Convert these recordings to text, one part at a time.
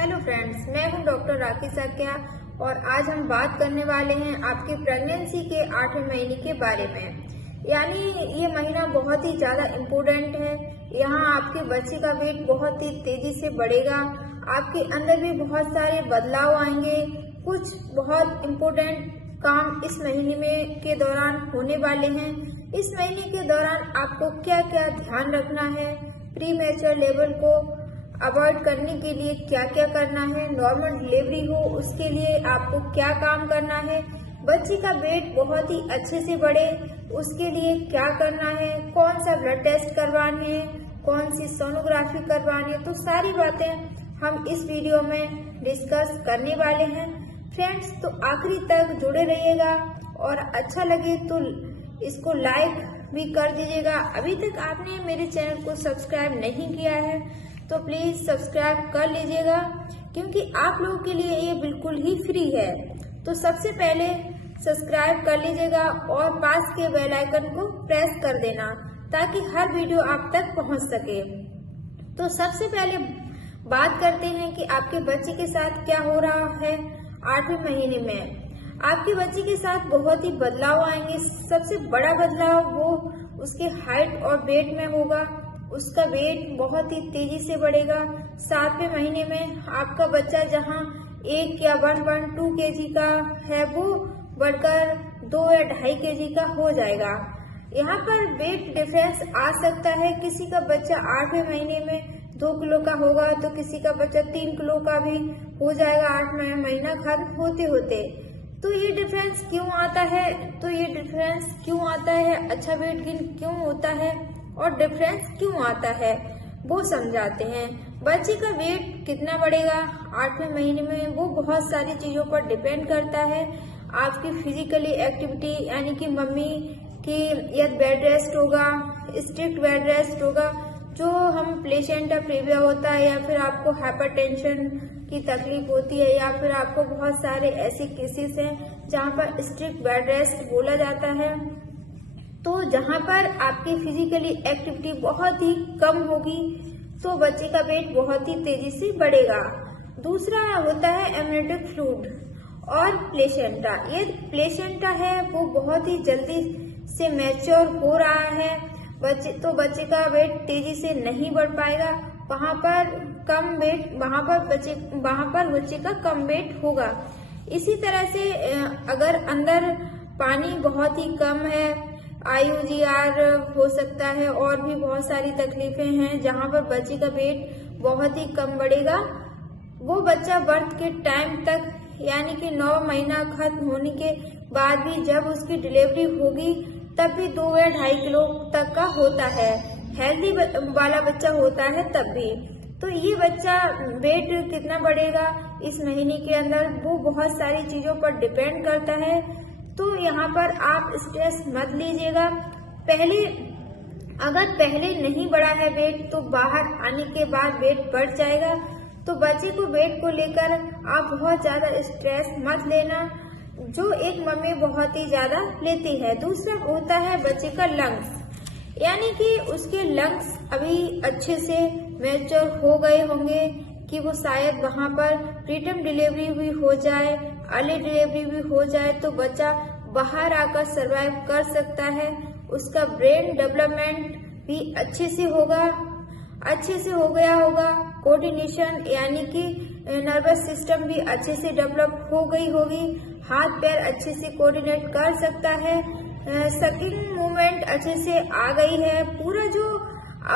Hello friends, मैं हूं doctor राखी साक्या और आज हम बात करने वाले हैं आपकी प्रेगनेंसी के 8वें महीने के बारे में। यानी ये महीना बहुत ही ज़्यादा इम्पोर्टेंट है। यहाँ आपके बच्चे का वेट बहुत ही तेजी से बढ़ेगा। आपके अंदर भी बहुत सारे बदलाव आएंगे। कुछ बहुत इम्पोर्टेंट काम इस महीने में के दौरान होने वाले हैं। इस महीने के दौरान आपको क्या क्या ध्यान रखना है, प्री मैच्योर लेवल को अवॉइड करने के लिए क्या क्या करना है, नॉर्मल डिलीवरी हो उसके लिए आपको क्या काम करना है, बच्चे का वेट बहुत ही अच्छे से बढ़े उसके लिए क्या करना है, कौन सा ब्लड टेस्ट करवाने हैं, कौन सी सोनोग्राफी करवानी है, तो सारी बातें हम इस वीडियो में डिस्कस करने वाले हैं। फ्रेंड्स, तो आखिरी तक जुड़े रहिएगा और अच्छा लगे तो इसको लाइक भी कर दीजिएगा। अभी तक आपने मेरे चैनल को सब्सक्राइब नहीं किया है तो प्लीज सब्सक्राइब कर लीजिएगा, क्योंकि आप लोगों के लिए ये बिल्कुल ही फ्री है। तो सबसे पहले सब्सक्राइब कर लीजिएगा और पास के बेल आइकन को प्रेस कर देना ताकि हर वीडियो आप तक पहुंच सके। तो सबसे पहले बात करते हैं कि आपके बच्चे के साथ क्या हो रहा है 8वें महीने में। आपके बच्चे के साथ बहुत ही बदलाव आएंगे। सबसे बड़ा बदलाव वो उसके हाइट और वेट में होगा। उसका वेट बहुत ही तेजी से बढ़ेगा। 7वें महीने में आपका बच्चा जहां 1 या 1.2 kg का है वो बढ़कर 2 या 2.5 kg का हो जाएगा। यहाँ पर वेट डिफरेंस आ सकता है। किसी का बच्चा 8वें महीने में 2 किलो का होगा तो किसी का बच्चा 3 किलो का भी हो जाएगा 8वां महीना खत्म होते होते। तो ये डिफरेंस क्यों आता है, अच्छा वेट गेन क्यों होता है और डिफरेंस क्यों आता है वो समझाते हैं। बच्चे का वेट कितना बढ़ेगा 8वें महीने में वो बहुत सारी चीजों पर डिपेंड करता है। आपकी फिजिकली एक्टिविटी, यानी कि मम्मी की या बेड रेस्ट होगा, स्ट्रिक्ट बेड रेस्ट होगा, जो हम प्लेसेंटा प्रीविया होता है, या फिर आपको हाइपरटेंशन की तकलीफ होती है, या फिर आपको बहुत सारे ऐसे केसेस हैं जहाँ पर स्ट्रिक्ट बेड रेस्ट बोला जाता है। तो जहाँ पर आपकी फिजिकली एक्टिविटी बहुत ही कम होगी तो बच्चे का वेट बहुत ही तेजी से बढ़ेगा। दूसरा होता है एमनियोटिक फ्लूइड और प्लेसेंटा। ये प्लेसेंटा है वो बहुत ही जल्दी से मैच्योर हो रहा है। बच्चे का वेट तेजी से नहीं बढ़ पाएगा। वहाँ पर बच्चे का कम वेट होगा। इसी तरह से अगर अंदर पानी बहुत ही कम है, IUGR हो सकता है, और भी बहुत सारी तकलीफें हैं जहाँ पर बच्चे का वेट बहुत ही कम बढ़ेगा। वो बच्चा बर्थ के टाइम तक, यानी कि 9 महीना खत्म होने के बाद भी जब उसकी डिलीवरी होगी तब भी 2 या 2.5 किलो तक का होता है। हेल्दी वाला बच्चा होता है तब भी। तो ये बच्चा वेट कितना बढ़ेगा इस महीने के अंदर वो बहुत सारी चीजों पर डिपेंड करता है। तो यहाँ पर आप स्ट्रेस मत लीजिएगा। अगर पहले नहीं बढ़ा है वेट तो बाहर आने के बाद वेट बढ़ जाएगा। तो बच्चे को वेट को लेकर आप बहुत ज्यादा स्ट्रेस मत लेना, जो एक मम्मी बहुत ही ज्यादा लेती है। दूसरा होता है बच्चे का लंग्स, यानी कि उसके लंग्स अभी अच्छे से मैच्योर हो गए होंगे कि वो शायद वहाँ पर प्रीटर्म डिलीवरी भी हो जाए, अर्ली डिलीवरी भी हो जाए तो बच्चा बाहर आकर सरवाइव कर सकता है। उसका ब्रेन डेवलपमेंट भी अच्छे से हो गया होगा। कोऑर्डिनेशन, यानी कि नर्वस सिस्टम भी अच्छे से डेवलप हो गई होगी। हाथ पैर अच्छे से कोऑर्डिनेट कर सकता है। सकिंग मूवमेंट अच्छे से आ गई है। पूरा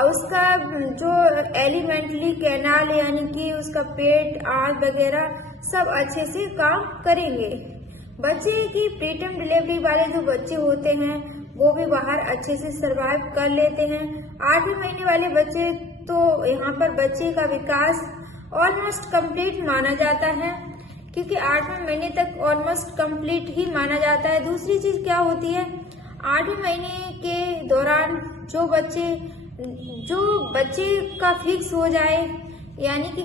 उसका जो एलिमेंट्री कैनाल, यानी कि उसका पेट, आंत वगैरह सब अच्छे से काम करेंगे। बच्चे की प्रीटर्म डिलीवरी वाले जो बच्चे होते हैं वो भी बाहर अच्छे से सरवाइव कर लेते हैं। 8वें महीने वाले बच्चे तो यहाँ पर बच्चे का विकास ऑलमोस्ट कंप्लीट माना जाता है, क्योंकि 8वें महीने तक ऑलमोस्ट कंप्लीट ही माना जाता है। दूसरी चीज क्या होती है, 8वें महीने के दौरान जो बच्चे का फिक्स हो जाए, यानी कि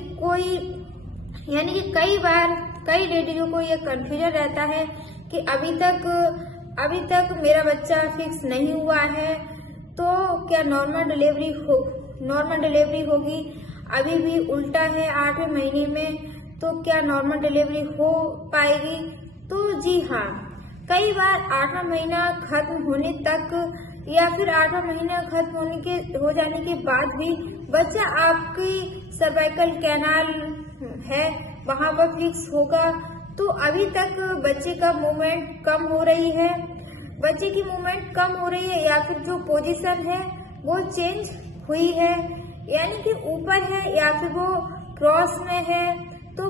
कई लेडीजों को ये कंफ्यूजन रहता है कि अभी तक मेरा बच्चा फिक्स नहीं हुआ है तो क्या नॉर्मल डिलीवरी होगी। अभी भी उल्टा है 8वें महीने में, तो क्या नॉर्मल डिलीवरी हो पाएगी? तो जी हाँ, कई बार 8वां महीना खत्म होने तक या फिर 8वां महीना खत्म हो जाने के बाद भी बच्चा आपकी सर्वाइकल कैनाल है वहां पर फिक्स होगा। तो अभी तक बच्चे का मूवमेंट कम हो रही है, बच्चे की मूवमेंट कम हो रही है, या फिर जो पोजीशन है वो चेंज हुई है, यानी कि ऊपर है या फिर वो क्रॉस में है। तो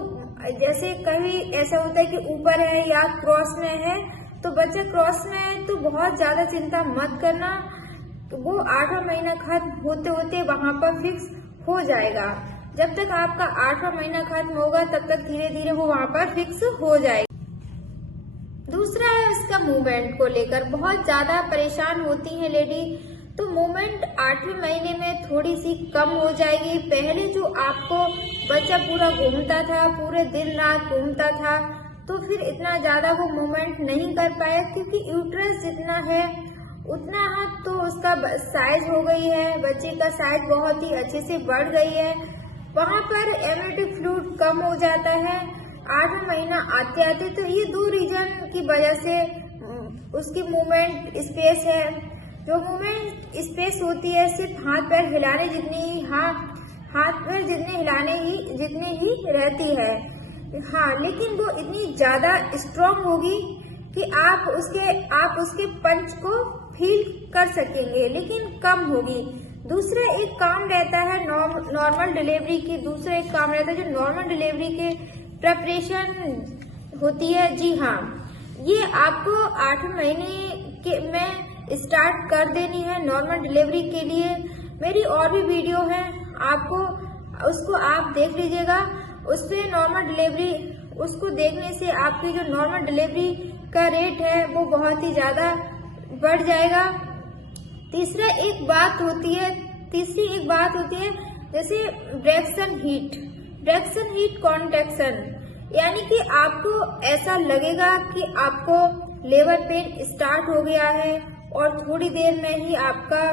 जैसे कभी ऐसा होता है कि ऊपर है या क्रॉस में है, तो बच्चा क्रॉस में है तो बहुत ज्यादा चिंता मत करना, वो 8वां महीना खत्म होते होते वहां पर फिक्स हो जाएगा। जब तक आपका 8वां महीना खत्म होगा तब तक धीरे धीरे वो वहां पर फिक्स हो जाएगा। दूसरा है उसका मूवमेंट को लेकर, बहुत ज्यादा परेशान होती है लेडी, तो मूवमेंट 8वें महीने में थोड़ी सी कम हो जाएगी। पहले जो आपको बच्चा पूरा घूमता था, पूरे दिन रात घूमता था, तो फिर इतना ज्यादा वो मूवमेंट नहीं कर पाया, क्योंकि यूट्रस जितना है उतना तो उसका साइज हो गई है, बच्चे का साइज बहुत ही अच्छे से बढ़ गई है, वहां पर एमनियोटिक फ्लूइड कम हो जाता है 8वां महीना आते आते। तो ये 2 रीजन की वजह से उसकी मूवमेंट स्पेस है, जो मूवमेंट स्पेस होती है सिर्फ हाथ पैर हिलाने जितनी ही, हाथ पैर जितने हिलाने ही जितनी ही रहती है, हाँ, लेकिन वो इतनी ज्यादा स्ट्रॉन्ग होगी कि आप उसके पंच को फील कर सकेंगे, लेकिन कम होगी। दूसरा एक काम रहता है नॉर्मल डिलीवरी की, दूसरा एक काम रहता है जो नॉर्मल डिलीवरी के प्रिपरेशन होती है। जी हाँ, ये आपको 8वें महीने में स्टार्ट कर देनी है नॉर्मल डिलीवरी के लिए। मेरी और भी वीडियो है, उसको आप देख लीजिएगा, उससे नॉर्मल डिलीवरी, उसको देखने से आपकी जो नॉर्मल डिलीवरी का रेट है वो बहुत ही ज्यादा बढ़ जाएगा। तीसरी एक बात होती है जैसे ब्रेक्सन हीट कॉन्ट्रैक्शन, यानी कि आपको ऐसा लगेगा कि आपको लेबर पेन स्टार्ट हो गया है और थोड़ी देर में ही आपका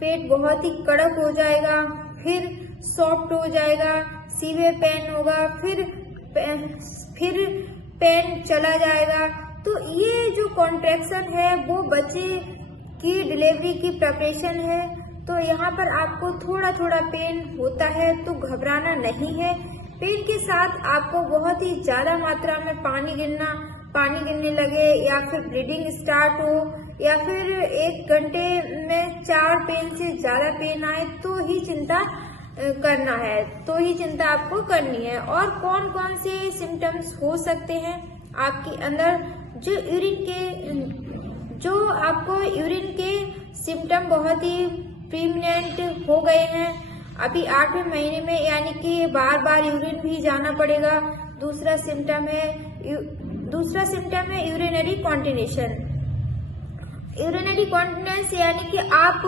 पेट बहुत ही कड़क हो जाएगा, फिर सॉफ्ट हो जाएगा, सीवियर पेन होगा, फिर पेन चला जाएगा। तो ये जो कॉन्ट्रैक्शन है वो बच्चे की डिलीवरी की प्रिपरेशन है। तो यहाँ पर आपको थोड़ा थोड़ा पेन होता है तो घबराना नहीं है। पेन के साथ आपको बहुत ही ज्यादा मात्रा में पानी गिरने लगे, या फिर ब्लीडिंग स्टार्ट हो, या फिर 1 घंटे में 4 पेन से ज्यादा पेन आए तो ही चिंता करना है, तो ही चिंता आपको करनी है। और कौन कौन से सिम्टम्स हो सकते हैं आपके अंदर, जो आपको यूरिन के सिम्टम बहुत ही प्रीमिनेंट हो गए हैं अभी 8वें महीने में, यानी कि बार बार यूरिन भी जाना पड़ेगा। दूसरा सिम्टम है यूरिनरी कॉन्टिनेंस, यानी कि आप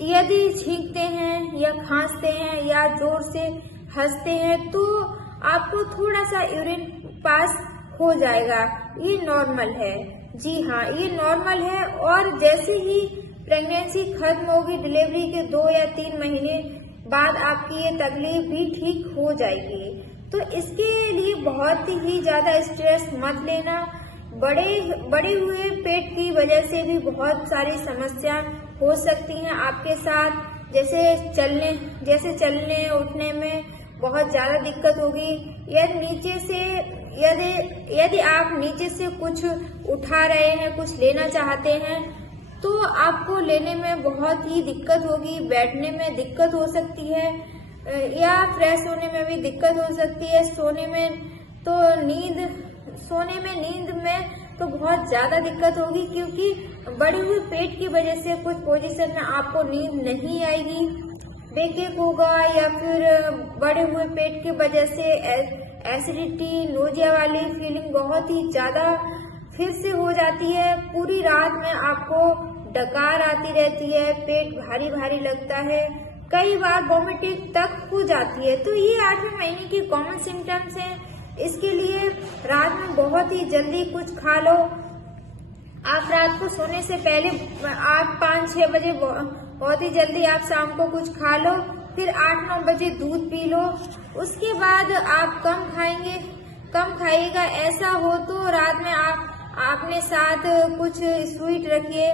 यदि छींकते हैं या खांसते हैं या जोर से हंसते हैं तो आपको थोड़ा सा यूरिन पास हो जाएगा, ये नॉर्मल है। जी हाँ, ये नॉर्मल है। और जैसे ही प्रेगनेंसी खत्म होगी, डिलीवरी के 2 या 3 महीने बाद आपकी ये तकलीफ भी ठीक हो जाएगी। तो इसके लिए बहुत ही ज्यादा स्ट्रेस मत लेना। बड़े हुए पेट की वजह से भी बहुत सारी समस्या हो सकती हैं आपके साथ, जैसे चलने उठने में बहुत ज्यादा दिक्कत होगी, यदि आप नीचे से कुछ उठा रहे हैं, कुछ लेना चाहते हैं तो आपको लेने में बहुत ही दिक्कत होगी, बैठने में दिक्कत हो सकती है, या फ्रेश होने में भी दिक्कत हो सकती है। सोने में नींद में तो बहुत ज्यादा दिक्कत होगी, क्योंकि बढ़े हुए पेट की वजह से कुछ पोजीशन में आपको नींद नहीं आएगी, बेकेक होगा, या फिर बढ़े हुए पेट की वजह से एसिडिटी, नोजिया वाली फीलिंग बहुत ही ज्यादा फिर से हो जाती है। पूरी रात में आपको डकार आती रहती है, पेट भारी भारी लगता है, कई बार वॉमिटिंग तक हो जाती है। तो ये 8वें महीने की कॉमन सिम्टम्स हैं। इसके लिए रात में बहुत ही जल्दी कुछ खा लो। आप रात को सोने से पहले 8, 5, 6 बजे बहुत ही जल्दी आप शाम को कुछ खा लो, फिर 8-9 बजे दूध पी लो। उसके बाद आप कम खाइएगा। ऐसा हो तो रात में आप आपने साथ कुछ स्वीट रखिए,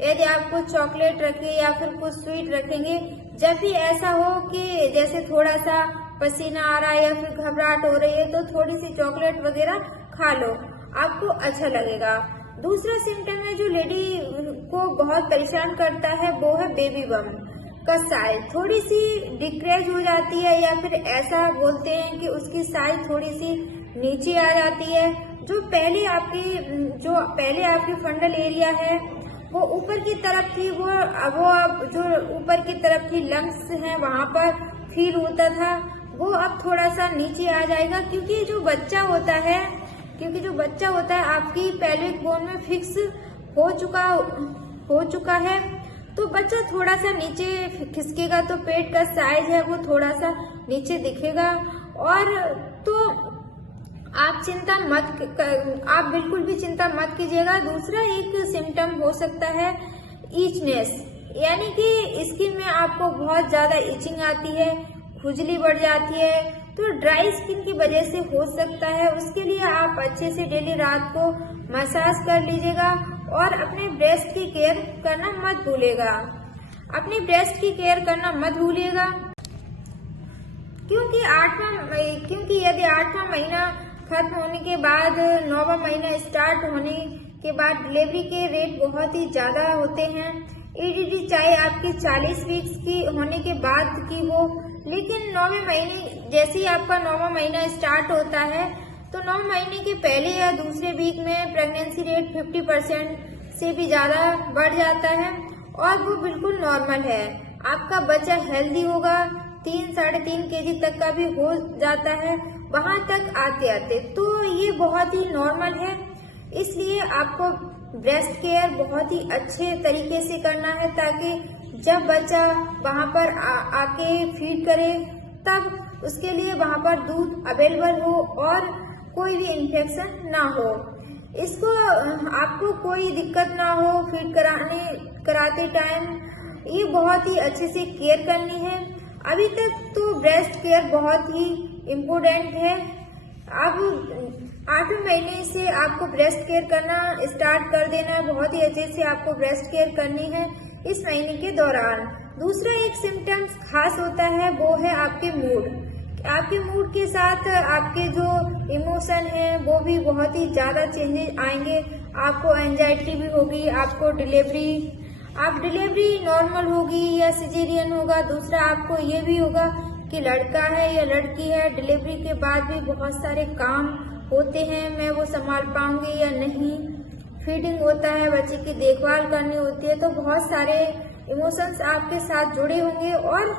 यदि आप कुछ चॉकलेट रखिए या फिर कुछ स्वीट रखेंगे। जब भी ऐसा हो कि जैसे थोड़ा सा पसीना आ रहा है या फिर घबराहट हो रही है तो थोड़ी सी चॉकलेट वगैरह खा लो, आपको अच्छा लगेगा। दूसरा सिम्टम है जो लेडी को बहुत परेशान करता है, वो है बेबी बम का साइज थोड़ी सी डिक्रीज हो जाती है, या फिर ऐसा बोलते हैं कि उसकी साइज थोड़ी सी नीचे आ जाती है। जो पहले आपकी फंडल एरिया है वो ऊपर की तरफ थी, वो अब जो ऊपर की तरफ की लंग्स हैं वहां पर फील होता था, वो अब थोड़ा सा नीचे आ जाएगा। क्योंकि जो बच्चा होता है आपकी पेल्विक बोन में फिक्स हो चुका है, तो बच्चा थोड़ा सा नीचे खिसकेगा तो पेट का साइज है वो थोड़ा सा नीचे दिखेगा। और तो आप बिल्कुल भी चिंता मत कीजिएगा। दूसरा एक सिम्टम हो सकता है इचनेस, यानी कि स्किन में आपको बहुत ज्यादा इचिंग आती है, खुजली बढ़ जाती है, तो ड्राई स्किन की वजह से हो सकता है। उसके लिए आप अच्छे से डेली रात को मसाज कर लीजिएगा और अपने ब्रेस्ट की केयर करना मत भूलिएगा। क्योंकि यदि 8वां महीना खत्म होने के बाद 9वां महीना स्टार्ट होने के बाद डिलीवरी के रेट बहुत ही ज्यादा होते हैं। ईडीडी चाहे आपकी 40 वीक्स की होने के बाद की हो, लेकिन 9वें महीने जैसे ही आपका 9वां महीना स्टार्ट होता है तो 9 महीने के पहले या दूसरे वीक में प्रेगनेंसी रेट 50% से भी ज्यादा बढ़ जाता है और वो बिल्कुल नॉर्मल है। आपका बच्चा हेल्दी होगा, 3-3.5 kg तक का भी हो जाता है वहां तक आते आते, तो ये बहुत ही नॉर्मल है। इसलिए आपको ब्रेस्ट केयर बहुत ही अच्छे तरीके से करना है ताकि जब बच्चा वहां पर आके फीड करे तब उसके लिए वहां पर दूध अवेलेबल हो और कोई भी इन्फेक्शन ना हो। इसको आपको कोई दिक्कत ना हो फीड कराते टाइम, ये बहुत ही अच्छे से केयर करनी है। अभी तक तो ब्रेस्ट केयर बहुत ही इम्पोर्टेंट है। अब 8वें महीने से आपको ब्रेस्ट केयर करना स्टार्ट कर देना है, बहुत ही अच्छे से आपको ब्रेस्ट केयर करनी है इस महीने के दौरान। दूसरा एक सिम्टम्स खास होता है वो है आपके मूड के साथ आपके जो इमोशन है वो भी बहुत ही ज्यादा चेंजेस आएंगे। आपको एंजाइटी भी होगी, आपको डिलीवरी नॉर्मल होगी या सिजेरियन होगा। दूसरा आपको ये भी होगा कि लड़का है या लड़की है, डिलीवरी के बाद भी बहुत सारे काम होते हैं, मैं वो संभाल पाऊंगी या नहीं, फीडिंग होता है, बच्चे की देखभाल करनी होती है, तो बहुत सारे इमोशंस आपके साथ जुड़े होंगे और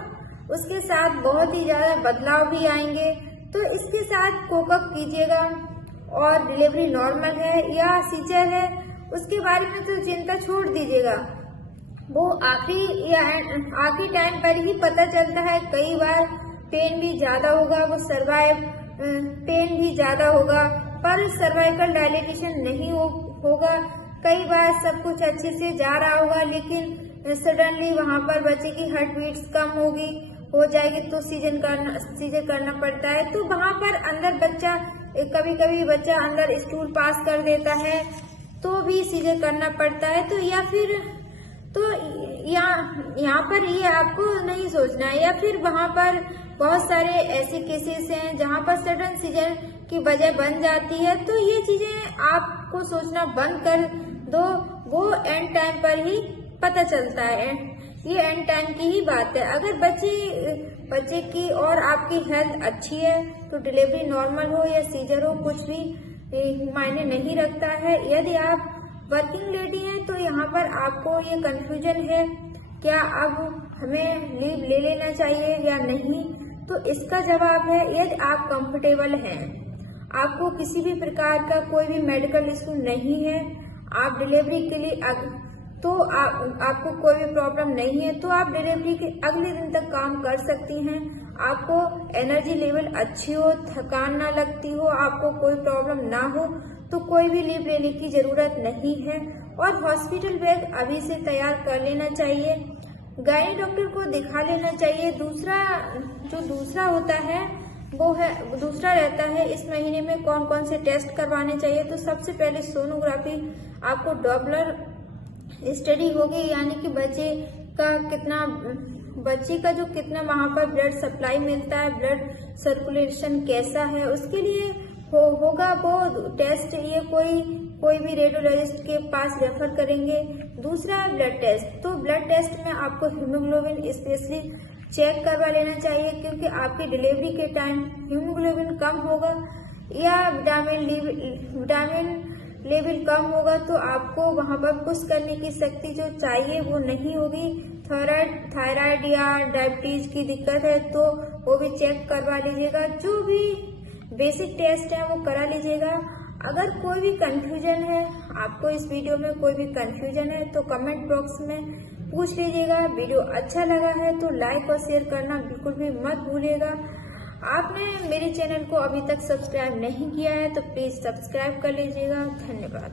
उसके साथ बहुत ही ज्यादा बदलाव भी आएंगे। तो इसके साथ कोप अप कीजिएगा। और डिलीवरी नॉर्मल है या सीजर है उसके बारे में तो चिंता छोड़ दीजिएगा, वो आखिरी टाइम पर ही पता चलता है। कई बार पेन भी ज्यादा होगा, पेन भी ज्यादा होगा पर सर्वाइकल डायलेटेशन नहीं होगा। कई बार सब कुछ अच्छे से जा रहा होगा लेकिन सडनली वहां पर बच्चे की हार्ट बीट्स कम हो जाएगी तो सीजर करना पड़ता है। तो वहां पर अंदर कभी बच्चा अंदर स्टूल पास कर देता है तो भी सीजर करना पड़ता है। तो या फिर यहाँ पर ये आपको नहीं सोचना है। या फिर वहां पर बहुत सारे ऐसे केसेस हैं जहाँ पर सडन सीजर की वजह बन जाती है, तो ये चीजें आपको सोचना बंद कर दो, वो एंड टाइम पर ही पता चलता है, ये एंड टाइम की ही बात है। अगर बच्चे की और आपकी हेल्थ अच्छी है तो डिलीवरी नॉर्मल हो या सीजर हो कुछ भी मायने नहीं रखता है। यदि आप वर्किंग लेडी हैं तो यहाँ पर आपको ये कंफ्यूजन है क्या अब हमें लीव ले लेना चाहिए या नहीं, तो इसका जवाब है यदि आप कंफर्टेबल हैं, आपको किसी भी प्रकार का कोई भी मेडिकल इशू नहीं है, आप डिलीवरी के लिए आपको कोई भी प्रॉब्लम नहीं है, तो आप डिलीवरी के अगले दिन तक काम कर सकती हैं। आपको एनर्जी लेवल अच्छी हो, थकान ना लगती हो, आपको कोई प्रॉब्लम ना हो, तो कोई भी लीव लेने की जरूरत नहीं है। और हॉस्पिटल बैग अभी से तैयार कर लेना चाहिए। गायनी डॉक्टर को दिखा लेना चाहिए। दूसरा होता है वो है, दूसरा रहता है इस महीने में कौन कौन से टेस्ट करवाने चाहिए। तो सबसे पहले सोनोग्राफी, आपको डॉपलर स्टडी होगी, यानी कि बच्चे का जो कितना वहां पर ब्लड सप्लाई मिलता है, ब्लड सर्कुलेशन कैसा है, उसके लिए होगा वो टेस्ट। ये कोई भी रेडियोलॉजिस्ट के पास रेफर करेंगे। दूसरा है ब्लड टेस्ट। तो ब्लड टेस्ट में आपको हीमोग्लोबिन स्पेशली चेक करवा लेना चाहिए, क्योंकि आपकी डिलीवरी के टाइम हीमोग्लोबिन कम होगा या विटामिन लेवल कम होगा तो आपको वहां पर पुश करने की शक्ति जो चाहिए वो नहीं होगी। थायराइड या डायबिटीज की दिक्कत है तो वो भी चेक करवा लीजिएगा। जो भी बेसिक टेस्ट है वो करा लीजिएगा। अगर कोई भी कंफ्यूजन है, आपको इस वीडियो में कोई भी कंफ्यूजन है तो कमेंट बॉक्स में पूछ लीजिएगा। वीडियो अच्छा लगा है तो लाइक और शेयर करना बिल्कुल भी मत भूलिएगा। आपने मेरे चैनल को अभी तक सब्सक्राइब नहीं किया है तो प्लीज सब्सक्राइब कर लीजिएगा। धन्यवाद।